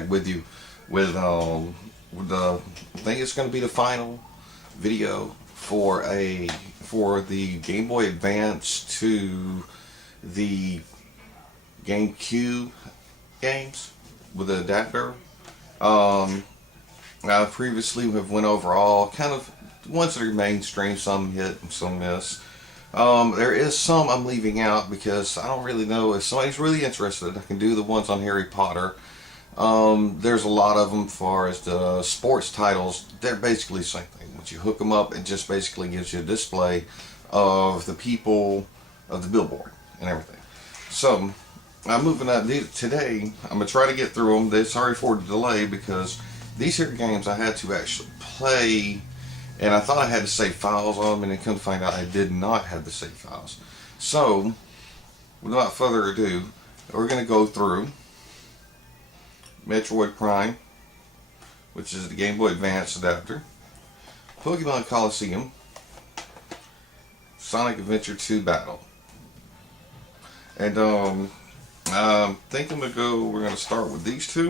back with you with the I think it's going to be the final video for the Game Boy Advance to the GameCube games with the adapter. I previously have went over all kind of ones that are mainstream, some hit and some miss. There is some I'm leaving out because I don't really know if somebody's really interested. I can do the ones on Harry Potter. There's a lot of them as far as the sports titles. They're basically the same thing. Once you hook them up, it just basically gives you a display of the people of the billboard and everything. So I'm moving on today. I'm gonna try to get through them. Sorry for the delay because these here games I had to actually play, and I thought I had to save files on them, and then come to find out I did not have the save files. So without further ado, we're gonna go through Metroid Prime, which is the Game Boy Advance adapter, Pokemon Coliseum, Sonic Adventure 2 Battle. And I think we're going to start with these two.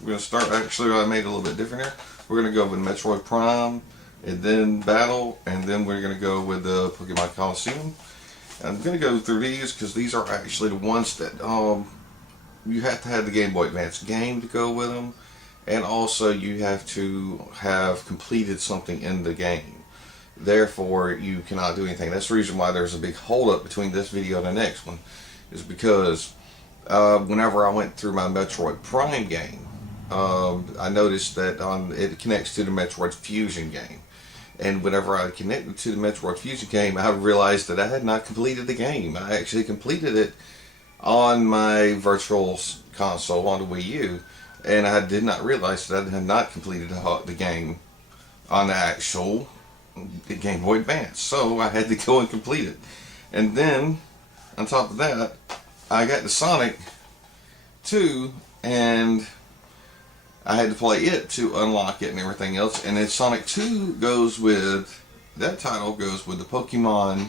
We're going to start, actually I made it a little bit different here. We're going to go with Metroid Prime, and then Battle, and then we're going to go with the Pokemon Coliseum. I'm going to go through these because these are actually the ones that you have to have the Game Boy Advance game to go with them, and also you have to have completed something in the game. Therefore, you cannot do anything. That's the reason why there's a big hold-up between this video and the next one, is because whenever I went through my Metroid Prime game, I noticed that it connects to the Metroid Fusion game. And whenever I connected to the Metroid Fusion game, I realized that I had not completed the game. I actually completed it on my virtual console on the Wii U, and I did not realize that I had not completed the game on the actual Game Boy Advance. So I had to go and complete it. And then, on top of that, I got the Sonic 2, and I had to play it to unlock it and everything else. And then Sonic 2 goes with, that title goes with the Pokemon.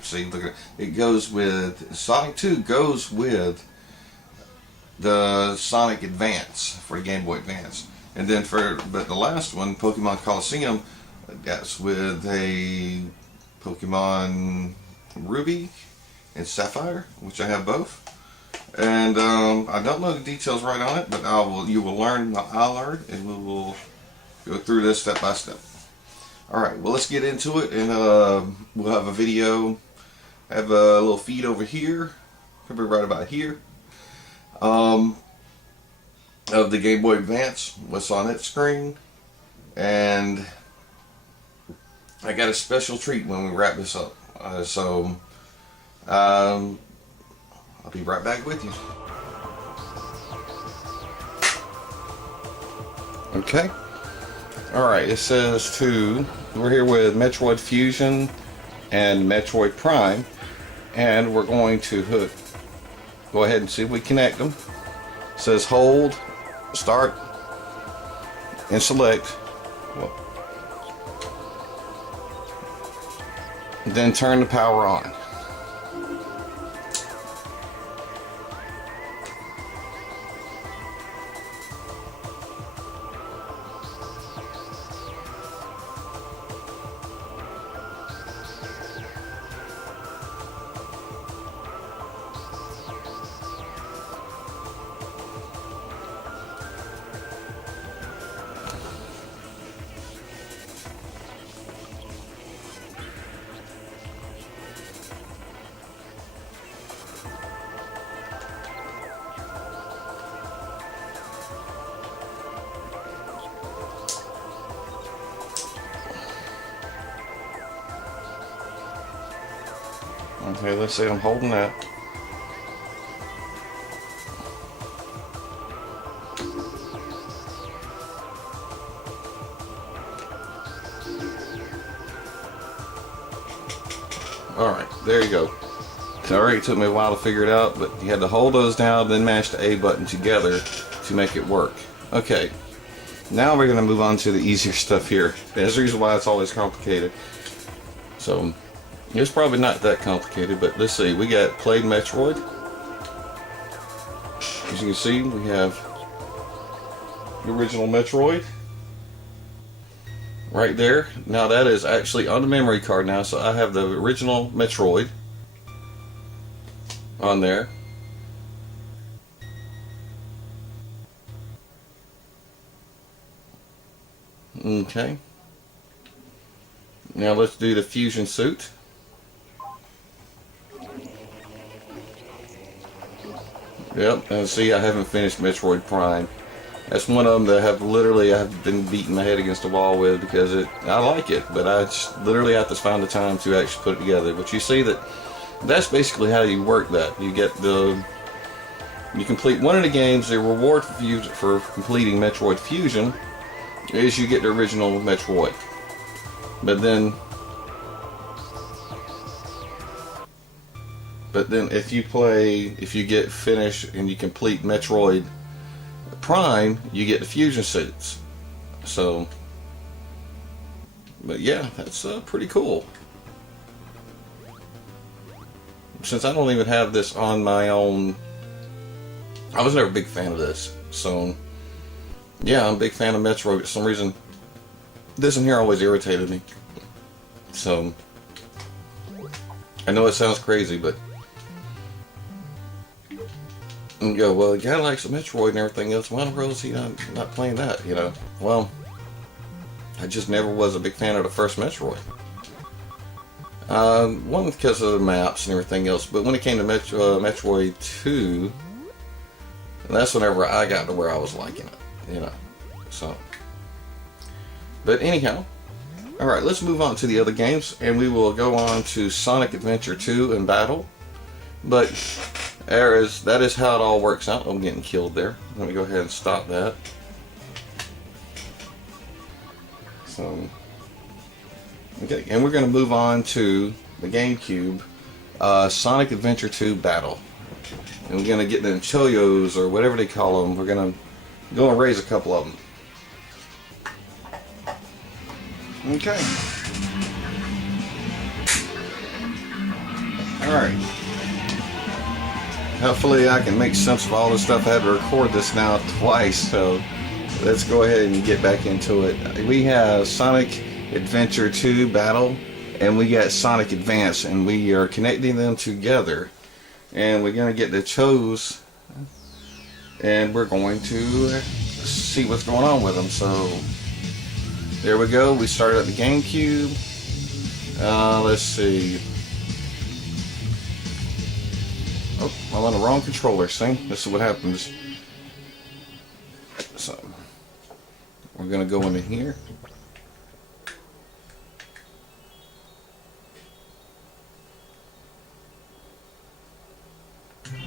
See, look at it. It goes with, Sonic 2 goes with the Sonic Advance for the Game Boy Advance. And then but the last one, Pokemon Coliseum, that's with a Pokemon Ruby and Sapphire, which I have both. And I don't know the details right on it, but you will learn what I learned, and we will go through this step by step. Alright, well, let's get into it, and we'll have a video. I have a little feed over here, probably right about here, of the Game Boy Advance, what's on its screen, and I got a special treat when we wrap this up. I'll be right back with you. Okay. Alright, it says we're here with Metroid Fusion and Metroid Prime, and we're going to go ahead and see if we connect them. It says hold, start, and select. Then turn the power on. Okay, let's see, I'm holding that. Alright, there you go. Sorry, it took me a while to figure it out, but you had to hold those down, then mash the A button together to make it work. Okay, now we're going to move on to the easier stuff here. There's a reason why it's always complicated. So, it's probably not that complicated, but let's see. We got played Metroid. As you can see, we have original Metroid. Right there. Now that is actually on the memory card now, so I have the original Metroid on there. Okay. Now let's do the fusion suit. Yep, and see, I haven't finished Metroid Prime. That's one of them that I've been beating my head against the wall with, because I like it, but I just literally have to find the time to actually put it together. But you see that's basically how you work that. You complete one of the games. The reward for completing Metroid Fusion is you get the original Metroid. But then if you get finished and you complete Metroid Prime, you get the fusion suits. So, but yeah, that's pretty cool. Since I don't even have this on my own, I was never a big fan of this. So, yeah, I'm a big fan of Metroid. For some reason, this in here always irritated me. So, I know it sounds crazy, but and you go, well, the guy likes the Metroid and everything else. Why in the world is he not playing that? You know, well, I just never was a big fan of the first Metroid. One, because of the maps and everything else, but when it came to Metroid 2, that's whenever I got to where I was liking it, you know. So, but anyhow, all right, let's move on to the other games, and we will go on to Sonic Adventure 2 and Battle. But that is how it all works out. I'm getting killed there. Let me go ahead and stop that. So, okay, and we're going to move on to the GameCube, Sonic Adventure 2 Battle. And we're going to get the Choyos, or whatever they call them. We're going to go and raise a couple of them. Okay. Alright. Hopefully I can make sense of all this stuff. I had to record this now twice, so let's go ahead and get back into it. We have Sonic Adventure 2 Battle, and we got Sonic Advance, and we are connecting them together. And we're going to get the Chos, and we're going to see what's going on with them. So, there we go. We started at the GameCube. Let's see. Oh, I'm on the wrong controller. See? This is what happens. So, we're going to go into here.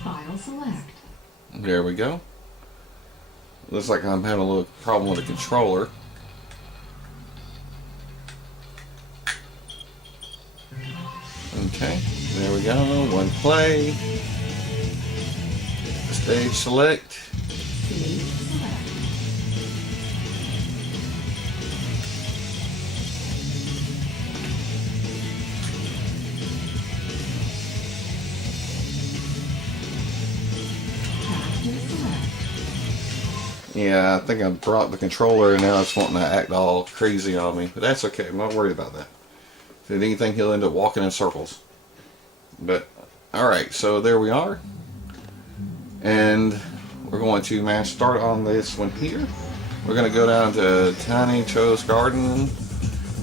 File select. There we go. Looks like I'm having a little problem with the controller. Okay, there we go. One play. Stage select. Stage select. Yeah, I think I brought the controller and now it's wanting to act all crazy on me. But that's okay, I'm not worried about that. If anything, he'll end up walking in circles. But, alright, so there we are. And we're going to start on this one here. We're going to go down to Tiny Cho's Garden.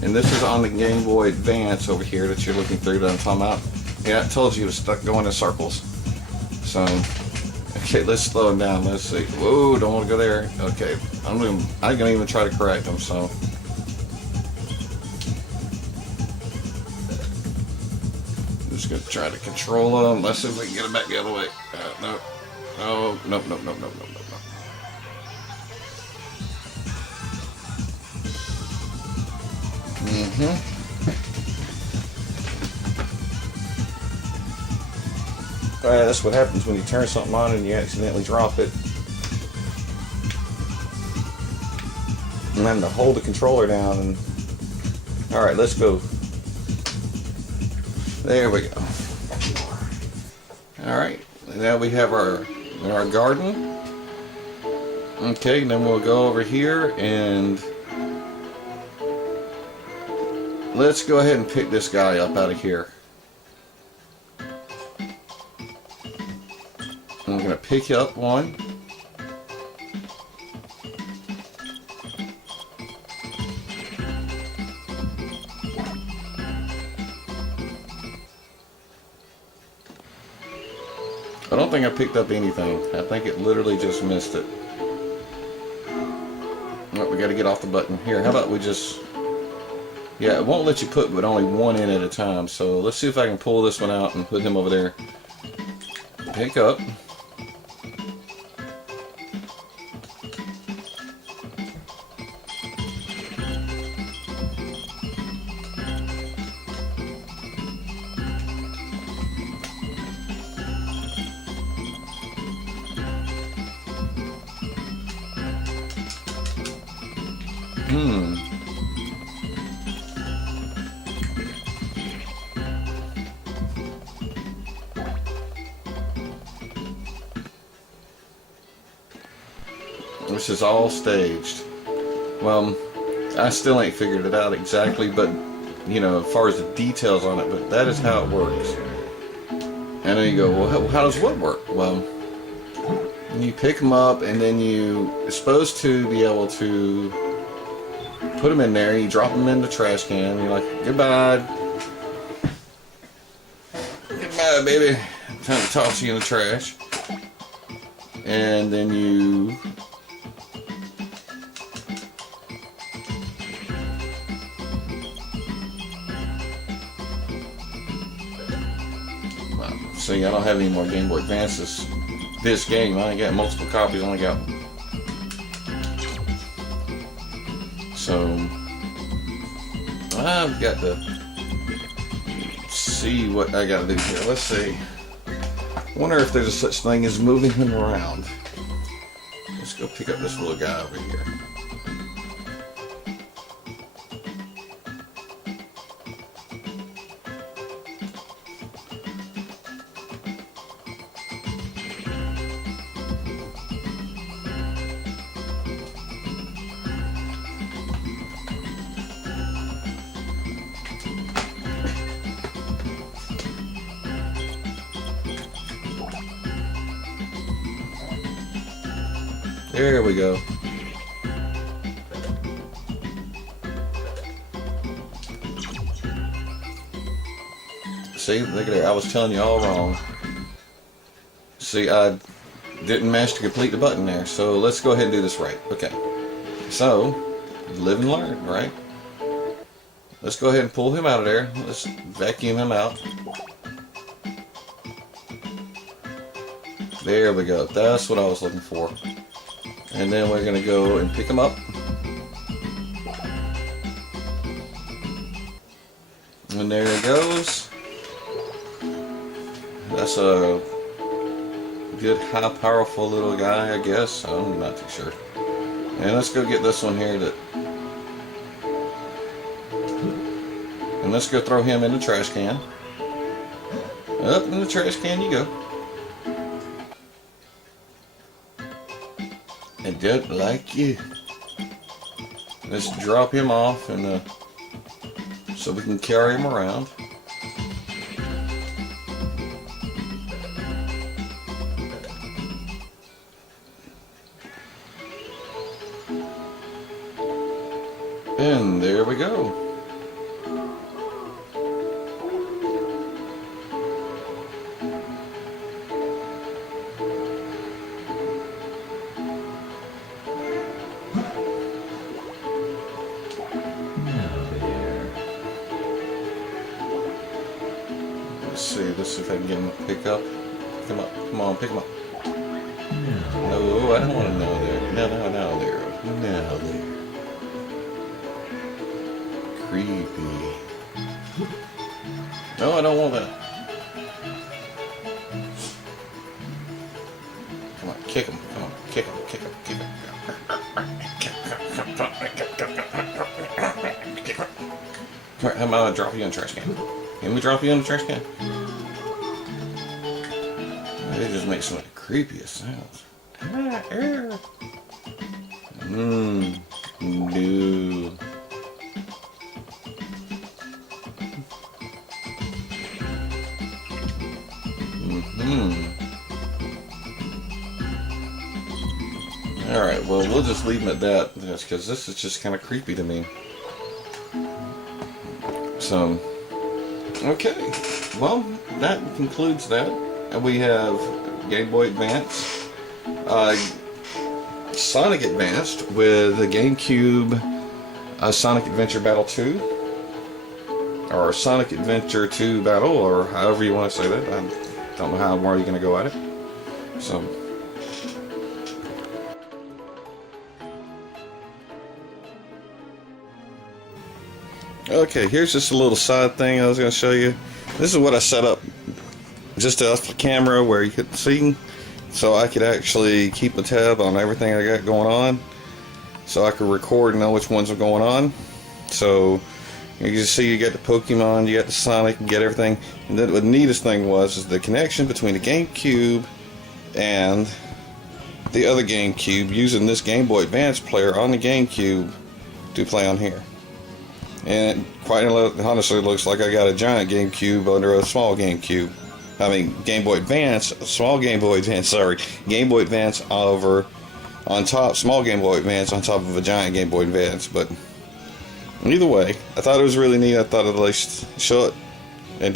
And this is on the Game Boy Advance over here that you're looking through that I'm talking about. Yeah, it told you to start going in circles. So, okay, let's slow him down. Let's see. Whoa, don't want to go there. Okay, I'm gonna even try to correct him. So, just gonna try to control him. Let's see if we can get him back the other way. No, no, no, no, no, no, no, no. That's what happens when you turn something on and you accidentally drop it. And then to hold the controller down and... Alright, let's go. There we go. Alright, now we have our garden. Okay, and then we'll go over here and let's go ahead and pick this guy up out of here. I'm going to pick up one. I don't think I picked up anything. I think it literally just missed it. Oh, we got to get off the button. Here, how about we just... Yeah, it won't let you put but only one in at a time. So let's see if I can pull this one out and put him over there. Pick up. This is all staged. Well, I still ain't figured it out exactly, but you know, as far as the details on it, but that is how it works. And then you go, well, how does what work? Well, you pick them up, and then you're supposed to be able to put them in there. You drop them in the trash can. You're like, goodbye, goodbye, baby. Time to toss you in the trash. And then you see, I don't have any more Game Boy Advances. This game, I only got multiple copies. I only got... So, I've got to see what I got to do here. Let's see. Wonder if there's a such thing as moving him around. Let's go pick up this little guy over here. There we go. See, look at there. I was telling you all wrong. See, I didn't manage to complete the button there. So let's go ahead and do this right. Okay. So, live and learn, right? Let's go ahead and pull him out of there. Let's vacuum him out. There we go. That's what I was looking for. And then we're going to go and pick them up. And there it goes. That's a good, high, powerful little guy, I guess. I'm not too sure. And let's go get this one here. And let's go throw him in the trash can. Up in the trash can you go. And just like you. Let's drop him off and so we can carry him around. And there we go. Let's see if I can get him to pick up. Come on, come on, pick him up. No, I don't want to know there. No, there. Now there. Creepy. No, I don't want that. Come on, kick him. Come on, kick him. Come on, how about I drop you in the trash can? Can we drop you in the trash can? They just make some of the creepiest sounds. No. Alright, well, we'll just leave them at that, because this is just kind of creepy to me. So, okay, well, that concludes that. And we have Game Boy Advance, Sonic Advanced with the GameCube, Sonic Adventure Battle 2, or Sonic Adventure 2 Battle, or however you want to say that. I don't know how more you're going to go at it. So, okay, here's just a little side thing I was going to show you. This is what I set up just off the camera where you could see, so I could actually keep a tab on everything I got going on, so I could record and know which ones are going on. So you can see you got the Pokemon, you got the Sonic, you got everything. And then the neatest thing was the connection between the GameCube and the other GameCube, using this Game Boy Advance player on the GameCube to play on here. And quite honestly, it looks like I got a giant GameCube under a small GameCube. I mean, Game Boy Advance, small Game Boy Advance, sorry, Game Boy Advance over on top, small Game Boy Advance on top of a giant Game Boy Advance. But either way, I thought it was really neat. I thought I'd at least show it and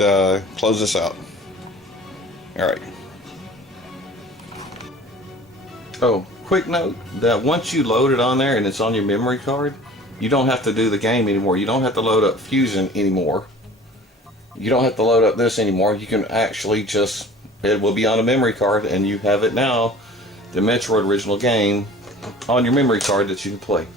close this out. Alright. Oh, quick note that once you load it on there and it's on your memory card, you don't have to do the game anymore. You don't have to load up Fusion anymore. You don't have to load up this anymore. You can actually just, it will be on a memory card, and you have it now, the Metroid original game, on your memory card that you can play.